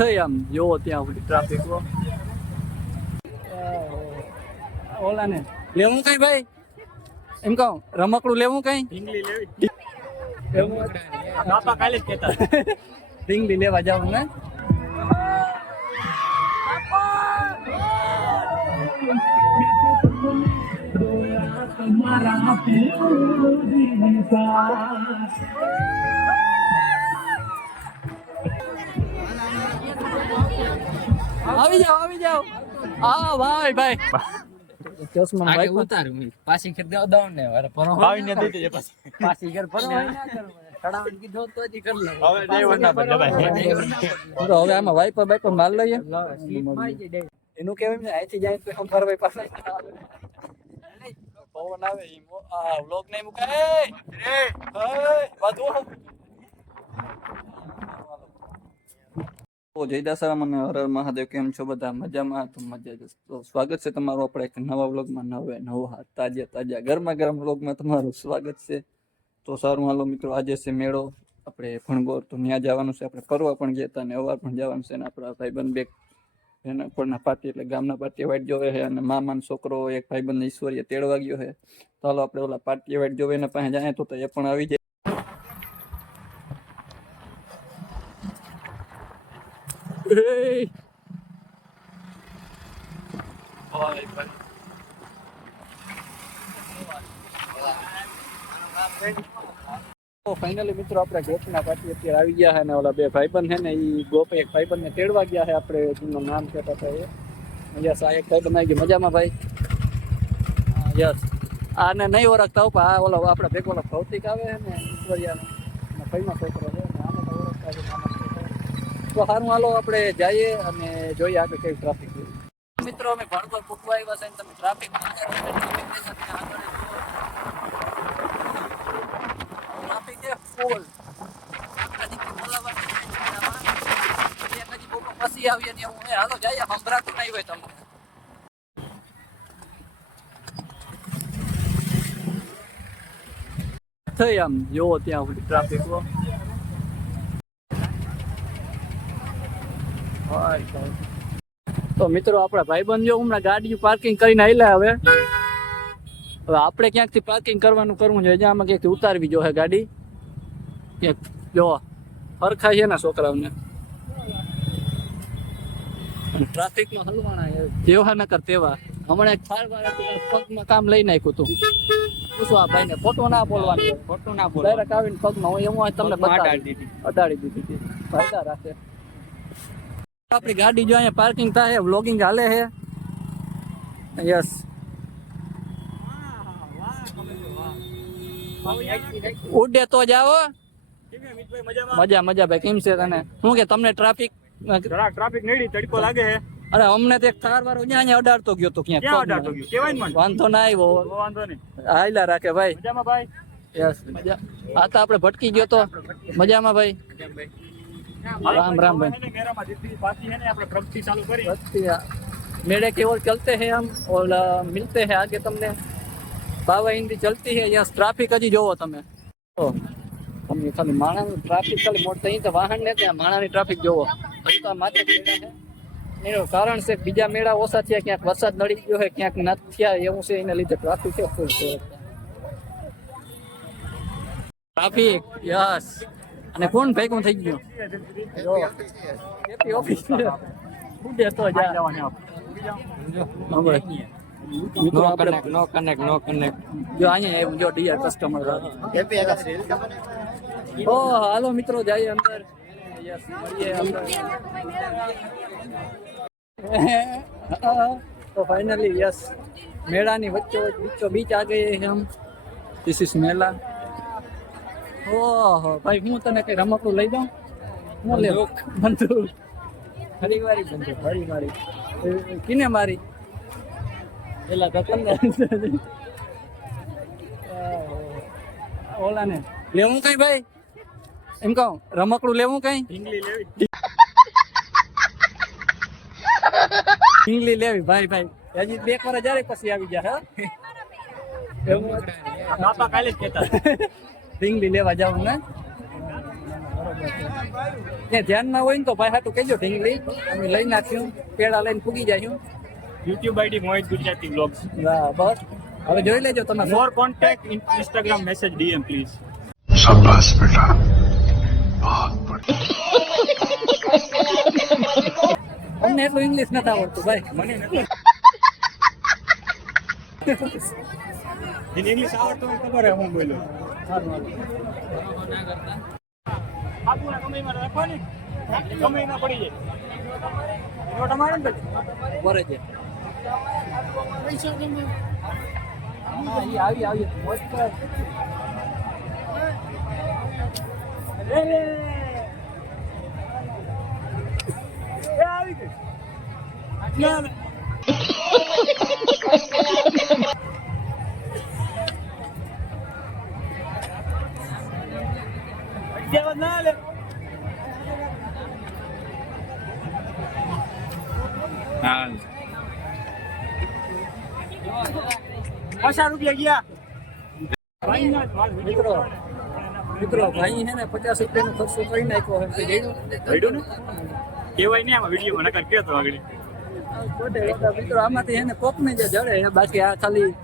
થઈ આમ જોવો ત્યાં સુધી ટ્રાફિક ઓલા ને લેવું કઈ ભાઈ એમ કહું રમકડું લેવું કઈ ઢીંગલી લેવી બાપા કાલે જ કહેતા ઢીંગલી લેવા જાવ ને આવી જાઓ હા ભાઈ ભાઈ ચશ્મા ભાઈ ઉતાર પાછી કર દઉં દઉં ને અરે પરો ભાઈ ને દઈ દેજે પાછી કર પરો ના કર ચડાવન કીધો તો જ કર લે હવે ડ્રાઈવર ના બદલે ભાઈ તો હવે આમાં વાઈપર માર લઈએ એનું કેવાય ને અહીંથી જાય તો ફર ભાઈ પાસે પવન આવે આ વ્લોગ નહીં મુકાય રે બાજુ જય દાસારામ અને હર હર મહાદેવ. કેમ છો બધા? મજામાં? તો મજા જ. તો સ્વાગત છે તમારું આપણે એક નવા વ્લોગમાં, નવા તાજા ગરમા ગરમ વ્લોગમાં તમારું સ્વાગત છે. તો સારું હાલો મિત્રો, આજે છે મેળો આપણે ભણગોર, તો ત્યાં જવાનું છે. આપણે પરવા પણ ગયા હતા અને અવાર પણ જવાનું છે. અને આપણા ભાઈબંધ બે એના પરના પાર્ટી એટલે ગામના પાર્ટી વાઇટ જોવે છે અને મામાનો છોકરો એક ભાઈબંધ ઈશ્વરીય તેડવા ગયો છે. તો હાલો આપણે ઓલા પાર્ટી વાઇટ જોવે એના પાસે જાય તો એ પણ આવી જાય. ફાઇનલી મિત્રો આપણે ગોપના પાટી અત્યારે આવી ગયા છે ને ઓલા બે ભાઈબંધ છે ને એ ગોપે એક ભાઈબંધ ને તેડવા ગયા છે. આપણે જેનું નામ કહેતા હતા એ યસ, આ એક ભાઈબંધ આવી ગયો. મજામાં ભાઈ? યસ, આને નહીં ઓળખતા ઉપર આ ઓલો આપણા ભેગો ઓલો ભૌતિક આવે છે ને ઈશ્વરિયાનો ભાઈનો છોકરો છે ને આને તો ઓળખતા છે. તો સારું હાલો આપણે જઈએ અને જોઈએ આગળ કેવી ટ્રાફિક છે. મિત્રો અમે ભણગોર પૂછવા આવ્યા છે ને તમે ટ્રાફિક ફૂલ પછી આવીએ ને હું હાલો જઈએ. સંભળાતું નહીં હોય તમને. થઈ આમ જોવો ત્યાં સુધી ટ્રાફિક તો મિત્રો આપણા ભાઈબંધ જો હમણાં ગાડી પાર્કિંગ કરીને આવેલા. હવે આપણે ક્યાંકથી પાર્કિંગ કરવાનું કરવું છે. આમાં ક્યાંકથી ઉતારવી જોઈએ ગાડી. ક્યાંક જો હરખા છે ને છોકરાઓને ટ્રાફિકમાં હલવાણા જેવા ન કર તેવા. હમણાં એક પગમાં કામ લઈ નાખ્યું હતું. પૂછો આ ભાઈને, ફોટો ના બોલવાની, ખોટું ના બોલ ડાયરેક્ટ આવીને પગમાં હું એવું તમને અડાડી દીધી ફાયદા રાખે. આપણી ગાડી જો અહીંયા પાર્કિંગ થાય, વ્લોગિંગ હાલે છે. યસ, ઉડે તો જાઓ. મજા ભાઈ, કેમ છે તને? શું કે તમને ટ્રાફિક નડી તડકો લાગે છે? અરે અમને તો એક થાર વાળો અહીંયા અડાડતો ગયો તો ક્યાંક. અડાડતો ગયો કેવાય ને? વાંધો ના આવ્યો, વાંધો નહીં, હાયલા રાખે ભાઈ. મજામાં ભાઈ? યસ, મજા. આ તો આપણે ભટકી ગયો તો. મજામાં ભાઈ? राम राम भाई। मेरे केवल चलते हैं हम और मिलते हैं आगे। तुमने बाबा हिंदी चलती है यहाँ ट्राफिक हजी जोवो तमे તમે ખાલી માણાનું ટ્રાફિક ખાલી મોટો અહીં તો વાહન ને ત્યાં માણાની ટ્રાફિક જોવો. હજી તો આ માથે મેળા છે એનું કારણ છે બીજા મેળા ઓછા થયા, ક્યાંક વરસાદ નડી ગયો છે, ક્યાંક નથી થયા, એવું છે. એના લીધે ટ્રાફિક છે ફૂલ ટ્રાફિક. યસ, અને કોણ ભેગું થઈ ગયું? ઓફિસ ઉડે તો નો કનેક્ટ જો અહીંયા જો ડીઆર કસ્ટમર. ઓ હાલો મિત્રો જઈએ અંદર. યસ, મળીએ અંદર. તો ફાઇનલી યસ, મેળાની વચ્ચો બીચ આ ગઈ હમ. ધીસ ઇઝ મેલા. ઓહો ભાઈ, હું તને કઈ રમકડું લઈ દઉં? હું લે બંદૂક. ફરી મારી કિને મારી પેલા દકન ઓલા ને લેવું કઈ ભાઈ? એમ કહું રમકડું લેવું કઈ? ઢીંગલી લેવી ભાઈ. હજી બે વાર જયારે પછી આવી જાય. બાપા કાલે જ કહેતા ઢીંગલી લેવા જાવ ને. ત્યાં ધ્યાનમાં હોય ને તો ભાઈ હાટું કહેજો ઢીંગલી અમે લઈ નાખ્યું પેડા લઈને ફૂગી જાય YouTube ID Mohit Gujarati vlogs. બસ હવે જોઈ લેજો તમે more contact Instagram message DM please. शाबाश बेटा बहुत बढ़िया અમને એટલું ઇંગ્લિશ નથી આવડતું ભાઈ મને નથી ઇંગ્લિશ આવડતું હોય ખબર હે હું બોલ્યો. આપુના સમયમાં રાખો ને સમય ના પડી જાય. એનો તમારે ને બરે છે હા, ઈ આવી મસ્ત આવી ગઈ. ના લે હા ₹50 ગયા મિત્રો ભાઈ હે ને 50 રૂપિયાનો ખર્ચો કરી નાખ્યો એમ કે જઈનું ભઈડું ને કેવાય નહીં આમાં વિડીયોમાં નકર કહેતો આગળ મિત્રો આમાંથી હે ને કોક ને જે જડે હે બાકી આ ખાલી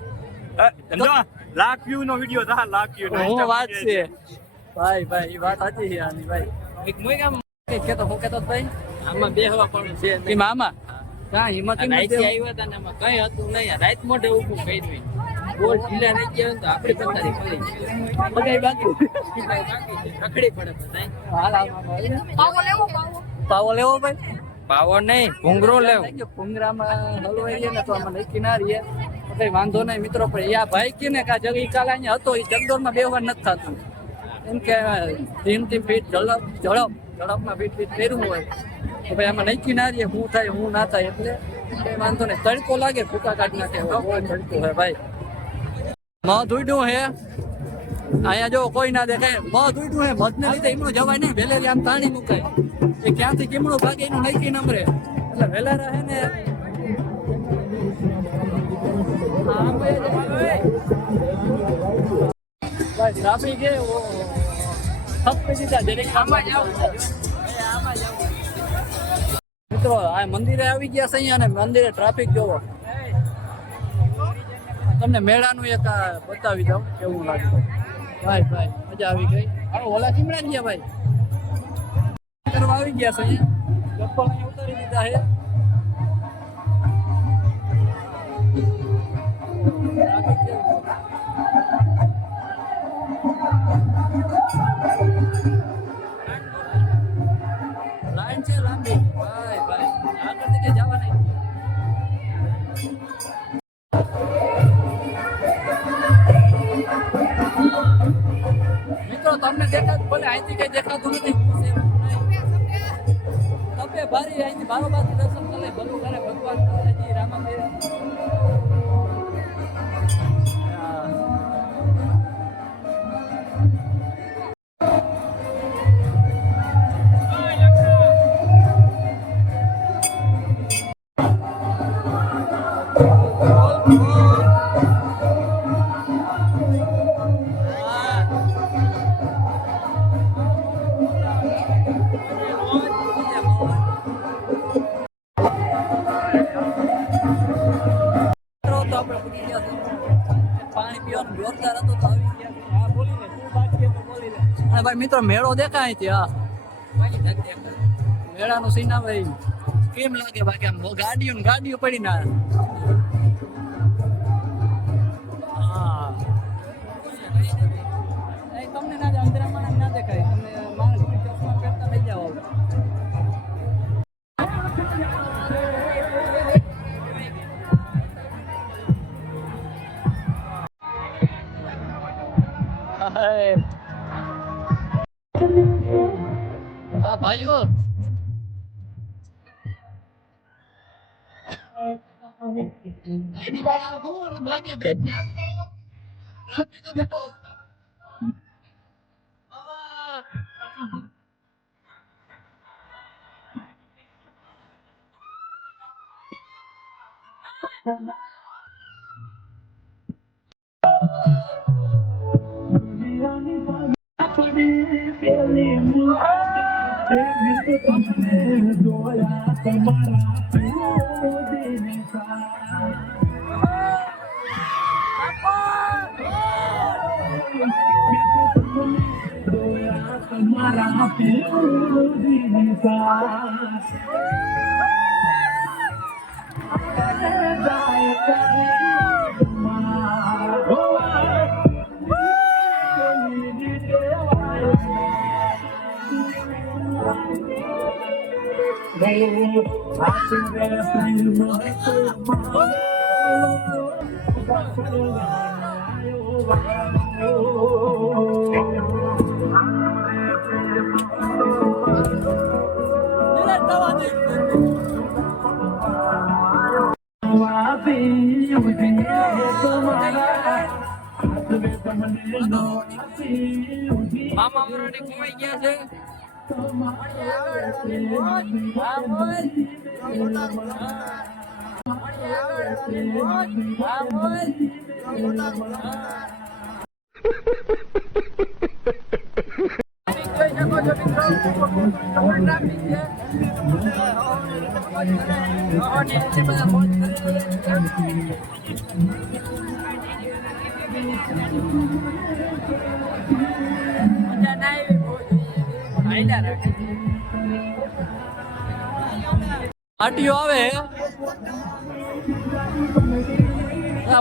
લાખ વ્યૂ નો વિડીયો થા લાખ વ્યૂ હું વાત છે ભાઈ એ વાત સાચી છે આની ભાઈ એક મોય કામ કેતો હું કેતો ભાઈ આમાં બેહવા પણ છે કે મામા કા હિંમત રાઈતે આવ્યા હતા ને એમાં કઈ હતું નહીં રાત મોઢે ઊભું કર્યું બોલ ઢીલા નહીં ગયા તો આપણી પથારી પડી બધાય બાકી રખડી પડે બધાય હાલ પાવો લેવો ભાઈ પાવર નહીં ભૂંગરો લેવ ભૂંગરામાં હલવાઈ રહીએ ને તો આમાં નક્કી ના રહીએ કઈ વાંધો નહીં મિત્રો પણ યા ભાઈ કે ને કા જગી કાલ અહીંયા હતો એ જગદોરમાં બેહવા નથી થતું એમ કે ધીમથી ફીટ ઝડપમાં ફીટ ફેરવું હોય તો ભાઈ આમાં નક્કી ના રહીએ હું થાય હું ના થાય એટલે કઈ વાંધો નહીં તડકો લાગે ફૂકા કાઢી નાખે બહુ તડકો હોય ભાઈ મ ધૂડ્યું હે અહીંયા જો કોઈ ના દેખાય મ ધૂડ્યું હે મધને લીધે એમનું જવાય નહીં વેલેરી આમ તાણી મુકાય એ ક્યાંથી કેમણું ભાગે એનું નક્કી નંબરે એટલે વેલેરા હે ને ભાઈ ટ્રાફિક હે ઓ થપ દીધા દરેક આમાં જાવ મિત્રો આ મંદિરે આવી ગયા છે અહીંયા ને મંદિરે ટ્રાફિક જોવો તમને મેળાનું એક બતાવી દઉં કેવું લાગે ભાઈ મજા આવી ગઈ હાલો ઓલા ચીમડા ગયા ભાઈ કરવા આવી ગયા છે અહીંયા ચપ્પલ અહીંયા ઉતારી દીધા છે લાઈન છે લાંબી ભાઈ આગળ કે જવા નહીં મિત્રો તમને દેખાતું ભલે અહીંથી કઈ દેખાતું નથી તમે ભારી અહીંથી બારોબારથી દર્શન કરે ભલું કરે ભગવાન કૃષ્ણજી રામાબેન પાણી પીવાનું જોરદાર હતું તો આવી ગયા હા બોલી લે તું બાકી તો બોલી લે અને ભાઈ મિત્રો મેળો દેખાય છે હા મેળાનું સીન આવે કેમ લાગે બાકી આમ ગાડીઓ પડી ના હા તમને ના અંતરામાં ના દેખાય તમે મારા ચશ્મા પહેરતા લઈ જાઓ હા ભાઈઓ મામા વરોને ખોવાઈ ગયા છે. પાર્ટીઓ આવે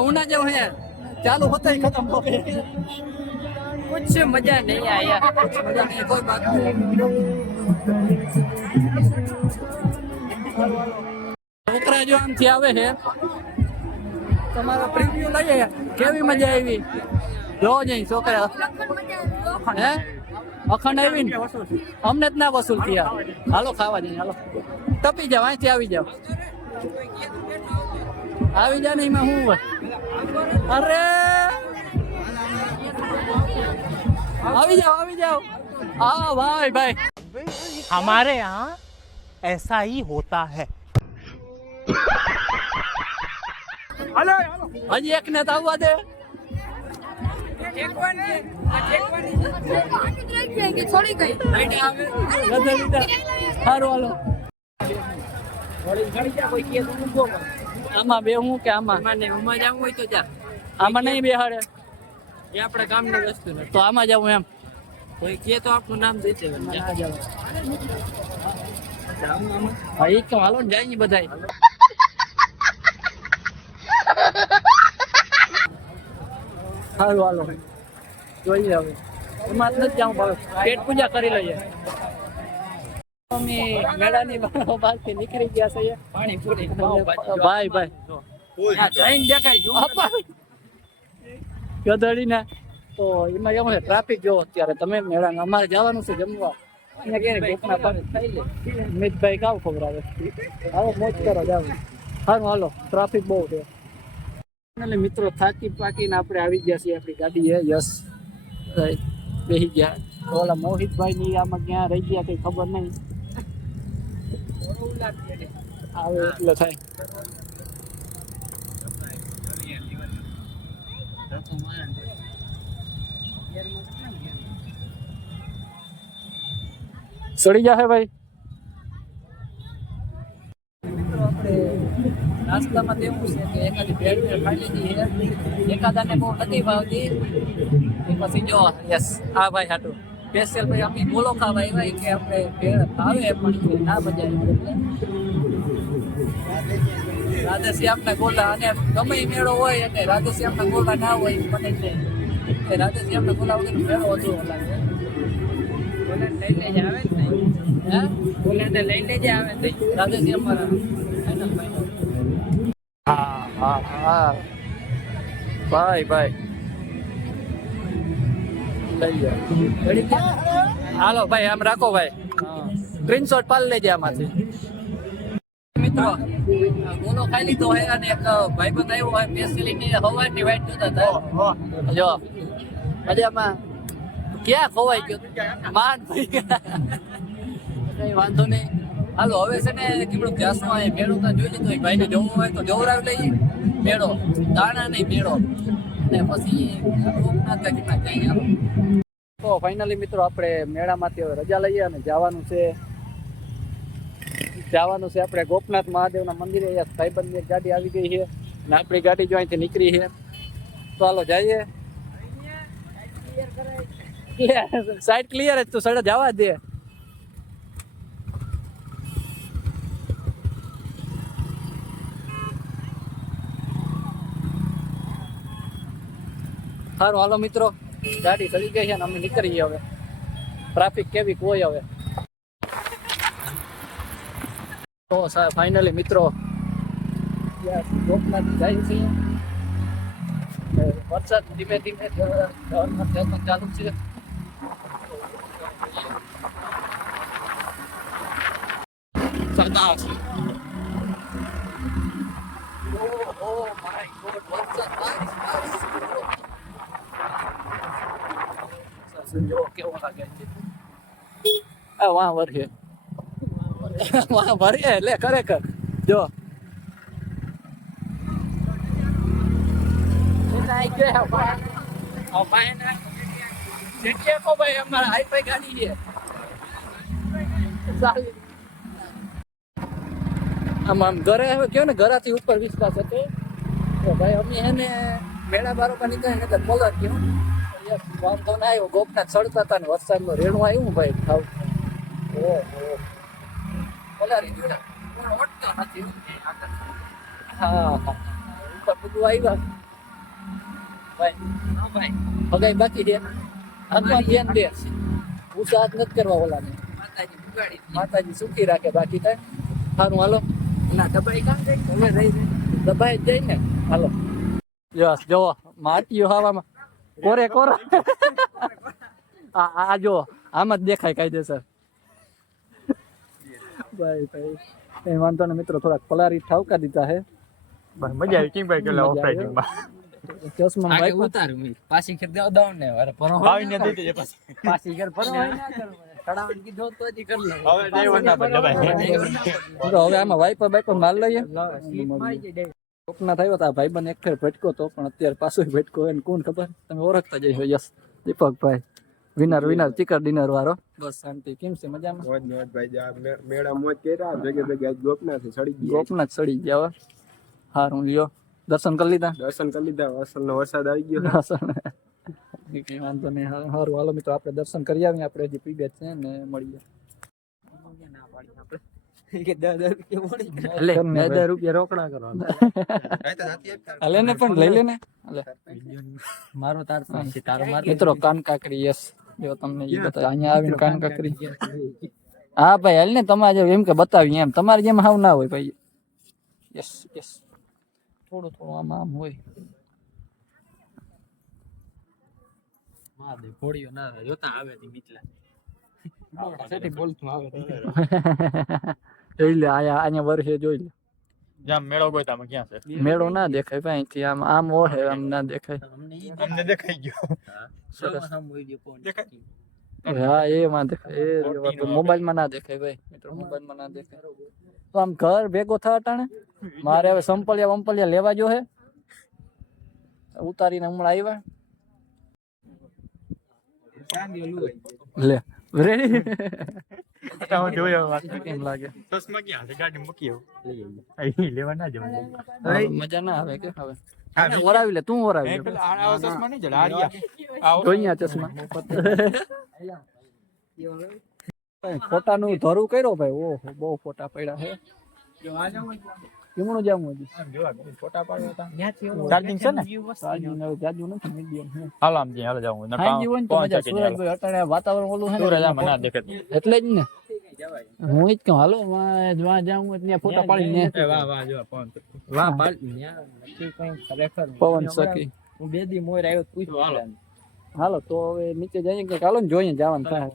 ઉના જેવું હે ચાલુ હોતા ही खत्म हो गए कुछ मजा नहीं आया मजा नहीं कोई बात नहीं છોકરા જો આમથી આવે છે તમારા પ્રિવ્યુ લઈએ કેવી મજા આવી જો જઈ છોકરા હે અખંડ આવી ને અમને જ ના વસૂલ થયા હાલો ખાવા જઈએ હાલો તપી જાવ અહીંથી આવી જાવ ને એમાં હું અરે આવી જાઓ હા ભાઈ ભાઈ हमारे यहाँ ऐसा ही होता है હજી એક ને તો આવવા દે છોડી ગઈ સારું હાલો આમાં બે હું કે આમાં ઉમાં જવું હોય તો જા આમાં નહીં બેહાડે એ આપણા કામની વસ્તુ નથી તો આમાં જવું એમ કોઈ કે તો આપણું નામ દે છે ના જવું હા એ તો હાલો ને જાય બધાય સારું હાલો જોઈએ હવે એમાં જ નથી જાઉં પેટ પૂજા કરી લઈએ અમે મેળાની બહારથી નીકળી ગયા છે પાણી પૂરી ભાઈ ભાઈ જઈને દેખાય ગધડી ને તો એમાં એવું છે ટ્રાફિક જોવો અત્યારે તમે મેળા અમારે જવાનું છે જમવા અહીંયા ક્યારે ગ્રુપના પર મિતભાઈ કાવ ખબર આવે હાલો મોજ કરો જાવ સારું હાલો ટ્રાફિક બહુ છે એટલે મિત્રો થાકી પાકીને આપણે આવી ગયા છીએ આપણી ગાડી છે યસ બેસી ગયા ઓલા મોહિતભાઈ ની આમાં ક્યાં રહી ગયા કઈ ખબર નહીં આવે એટલે થાય સડી જાય ભાઈ નાસ્તામાં તેવું છે કે એકાદી ભેળ ખાઈ લીધી છે એકાદાને બહુ નથી ભાવતી એ પછી જો યસ હા ભાઈ હાટું સ્પેશિયલ ભાઈ અમે બોલો ખાવા આવ્યા કે આપણે ભેળ ભાવે પણ ના મજા આવી રાધેશ્યામના ગોલા અને ગમે એ મેળો હોય અને રાધેશ્યામના ગોલા ના હોય મને નહીં કે રાધેશ્યામના ગોલા વગર મેળો અધૂરો લાગે લઈ લેજે આવે જ નહીં હે બોલે લઈ લેજે આવે જ નહીં રાધેશ્યામ મારા હા હા હા ભાઈ ભાઈ લઈ જાઓ હાલો ભાઈ આમ રાખો ભાઈ સ્ક્રીનશોટ પાડી લેજે આમાંથી મિત્રો ગોલો ખાઈ લીધો હોય અને એક ભાઈ બંધ આવ્યો હોય સ્પેશિયલી હવાની વાઈટ જોતા હતા જો મજામાં ક્યાં ખોવાઈ ગયો માન ભાઈ કઈ વાંધો નહીં હાલો હવે છે ને કીધું જાસમાં આવે મેળો તો જોઈ લીધો ભાઈને જોવું હોય તો જોવરાવી લઈએ મેળો દાણા નહીં મેળો અને પછી તો ફાઇનલી મિત્રો આપણે મેળામાંથી હવે રજા લઈએ અને જવાનું છે આપણે ગોપનાથ મહાદેવના મંદિરે. અહીંયા ભાઈબંધની એક ગાડી આવી ગઈ છે અને આપણી ગાડી જો અહીંથી નીકળી છે. તો હાલો જઈએ. સાઈડ ક્લિયર જ તું સડે જવા દે. સારું હાલો મિત્રો, ગાડી ચડી ગઈ છે ને અમે નીકળીએ હવે. ટ્રાફિક કેવી કોઈ હવે. તો ફાઇનલી મિત્રો ગોપનાથ જાય છે. વરસાદ ધીમે ધીમે ચાલુ છે. સરદાર Oh my God, વરસાદ જો કેવો લાગે છે. આ વાહ વરસે વાહ ભરે એટલે ખરેખર જો અમારા હાઈફાઈ ગાડી છે. આમ ઘરે હવે કયો ને ઘરાથી ઉપર વિશ્વાસ હતો તો ભાઈ અમે એને મેળા બારોબાર નીકળે ને તો બોલર ગયો વાંધો ના આવ્યો. ગોપનાથ ચડતા હતા ને વરસાદમાં રેણું આવ્યું ભાઈ ખાવ બોલારી નથી. હા ઉપર બધું આવ્યા ભાઈ. ભાઈ હગાઈ બાકી છે. હાથમાં ધ્યાન દે. ઉત્સાહ નથી કરવા ઓલાને. માતાજી સુખી રાખે. બાકી થાય સારું હાલો. ના દબાઈ કામ જાય અમે રહી દબાઈ જ જાય ને. હાલો યસ જોવો માટીઓ હવામાં કોરે કોરા. આ જો આમ જ દેખાય કાયદેસર. ભાઈ ભાઈ કઈ વાંધો ને મિત્રો, થોડાક પલારી ઠાવકા દીધા હે. મજા આવી કિંગ ભાઈ કેલા ઓફરાઇડિંગ માં ચશ્મા ભાઈ ઉતારું પાછી કરી દેવા દઉં ને અરે પરવા આવીને દઈ દેજે પછી પાછી કર પરવા ના કર ચડાવણ કીધો તો જ કરી લે. હવે ડ્રાઈવર ના બદલે ભાઈ. તો હવે આમાં વાઈપર બાઈપર માર લઈએ. ગોપનાથ આવ્યો તો આ ભાઈબંધ એક ફેર ભટકો તો પણ અત્યારે પાછો ભટકો એને કોણ ખબર. તમે ઓળખતા જઈ હોય. યસ દીપકભાઈ વિનર ચિકન ડિનર વાળો. બસ શાંતિ. કેમ છે મજામાં? મેળા મોજ કર્યા ભેગે ભેગે આજ ગોપનાથ સડી ગયા. ગોપનાથ ચડી ગયા. હવે સારું લ્યો દર્શન કરી લીધા. દર્શન કરી લીધા. અસલનો વરસાદ આવી ગયો. દર્શન કઈ વાંધો નહીં. સારું હાલો મિત્રો આપણે દર્શન કરી આવીએ. આપણે હજી પી ગયા છે ને મળીએ. રૂપિયા રોકડા કરો હાલે ને પણ લઈ લે ને. મારો તાર તારો માર મિત્રો કાન કાકરી. યસ જો તમને એ બતા અહીંયા આવીને કાન કાકરી. હા ભાઈ હાલ ને તમારે એમ કે બતાવી એમ તમારે જેમ હાવ ના હોય ભાઈ. યસ યસ થોડું આમાં આમ હોય. હા દે ફોડીઓ ના જોતા આવે થી નીચલા જોઈ લે અહીંયા વર્ષે જોઈ લે. જામ મેળો ગોતામાં ક્યાં છે? મેળો ના દેખાય ભાઈ અહીંથી. આમ ઓહે આમ ના દેખાય. અમને દેખાઈ ગયો. હા એમાં દેખાય. એ મોબાઈલમાં ના દેખાય ભાઈ મિત્રો. મોબાઈલમાં ના દેખાય. તો આમ ઘર ભેગો થવા ટાણે મારે હવે સંપલિયા લેવા જો હે. ઉતારીને હમણાં આવ્યા લે રેડી. કેમ લાગે? ચશ્મા ક્યાં છે? ગાડી મૂકી આવ. લેવા ના જવાય. મજા ના આવે કે હવે ઓરાવી લે. તું ઓરાવી લે. આ ચશ્મા નહીં જડે. આરિયા જોઈએ ચશ્મા. ફોટાનું ધરું કર્યો ભાઈ. ઓહો બહુ ફોટા પડ્યા છે. કેમનું જામું હજી ફોટા પાડ્યા હતા. ચાર્જિંગ છે ને? ચાર્જિંગ હવે જાજુ નથી. મીડિયમ છે. હાલો આમ જઈએ. હાલો જાવું. હાંજી હોય ને તો મજા. સુરજભાઈ અટાણે વાતાવરણ ઓલું છે સૂરજ ને આમાં ના દેખાય. એટલે જ ને હું જ કહું હાલો જ્યાં જાઉં ત્યાં ફોટા પાડીને વાહ વાહ જો ફોન. વાહ બાલ ન્યા નક્કી કઈ ખરેખર પવન સકી. હું બે દી મોર આવ્યો પૂછ્યું હાલો હાલો તો હવે નીચે જઈએ કે હાલો ને જોઈએ જવાનું થાય.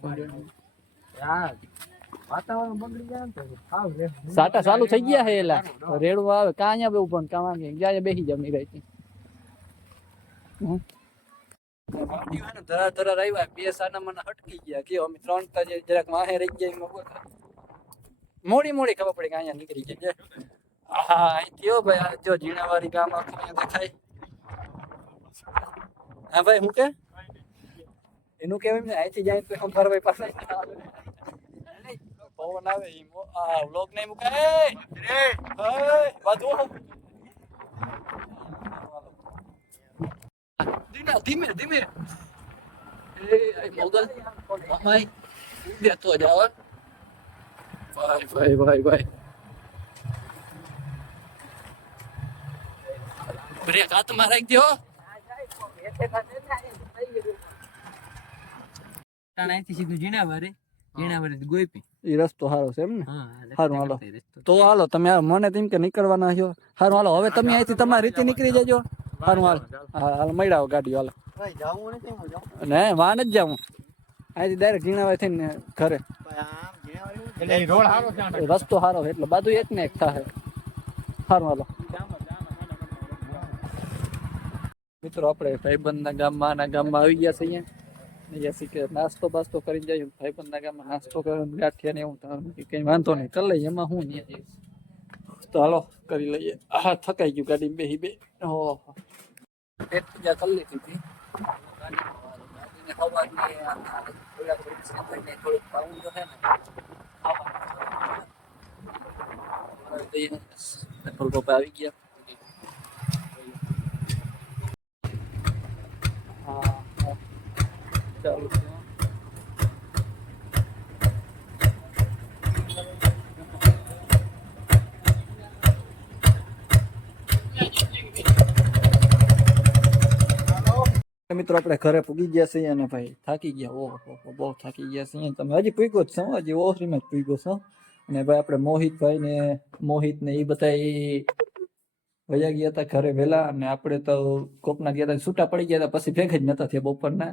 હા વાતાવરણ બગડી જાય ને તો હાવ રે સાટા ચાલુ થઈ ગયા છે. એલા રેડવા આવે કાં અહીંયા બેવું પણ કાં વાંગે જાય બેસી જાવ ની રાઈતી. ધરા ધરા આવ્યા. બે સાના મને હટકી ગયા કે અમે ત્રણ તાજે જરાક વાહે રહી ગયા. મોડી ખબર પડી કે અહીંયા નીકળી ગયા. હા અહીંથી હો ભાઈ. જો ઝીણાવાડી ગામ આખું અહીંયા દેખાય. હા ભાઈ હું કે એનું કહેવાય ને અહીંથી જાય તો આમ ફરવાય પાછા પવન આવે ઈ આ વ્લોગ નહીં મુકાય બધું ધીમે ધીમે એ મોગલ મામાઈ બેઠો જાવ ભાઈ બ્રેક હાથમાં રાખી દો અહીંથી સીધું જીણાવારે ગોઈપી એ રસ્તો સારો છે એમ ને હા સારું હાલો તો હાલો તમે મને તેમ કે નીકળવાના છો સારું હાલો હવે તમે અહીંથી તમારી રીતે નીકળી જજો સારું હાલ હાલ મળ્યા ગાડી હાલો ને વાન જ જાઉં અહીંથી ડાયરેક્ટ ઝીણાવાય થઈને ઘરે રસ્તો સારો છે એટલે બધું એક ને એક થાય સારું હાલો મિત્રો આપણે ભાઈબંધના ગામમાં આવી ગયા છે અહીંયા કે નાસ્તો બાસ્તો કરી જાય ભાઈબંધના ગામમાં નાસ્તો કરે ગાંઠિયા ને એવું કઈ વાંધો નહીં કરી લઈએ એમાં હું નહીં તો હાલો કરી લઈએ હા થકાઈ ગયું ગાડી બેહી બે ઓહો એક પૂજા કરી લીધી હતી આવી ગયા ચાલુ મિત્રો આપણે ઘરે પૂગી ગયા છીએ અને ભાઈ થાકી ગયા ઓહો બહુ થાકી ગયા છીએ તમે હજી પૂગ્યો જ છો હજી ઓહરીમાં જ પૂગ્યો છો અને ભાઈ આપણે મોહિત ને એ બધા વયા ગયા હતા ઘરે વહેલા અને આપણે તો કોકના ગયા હતા છૂટા પડી ગયા હતા પછી ભેગા જ નતા થયા બપોરના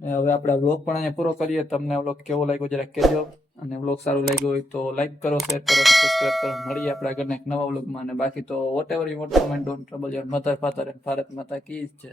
હવે આપણે વ્લોગ પણ અહીંયા પૂરો કરીએ તમને વ્લોગ કેવો લાગ્યો જરાક કહેજો અને વ્લોગ સારું લાગ્યો હોય તો લાઈક કરો શેર કરો સબસ્ક્રાઇબ કરો મળીએ આપણે આગળ એક નવા વ્લોગમાં અને બાકી તો whatever you want comment don't trouble your mother father and Bharat માતા કી જય.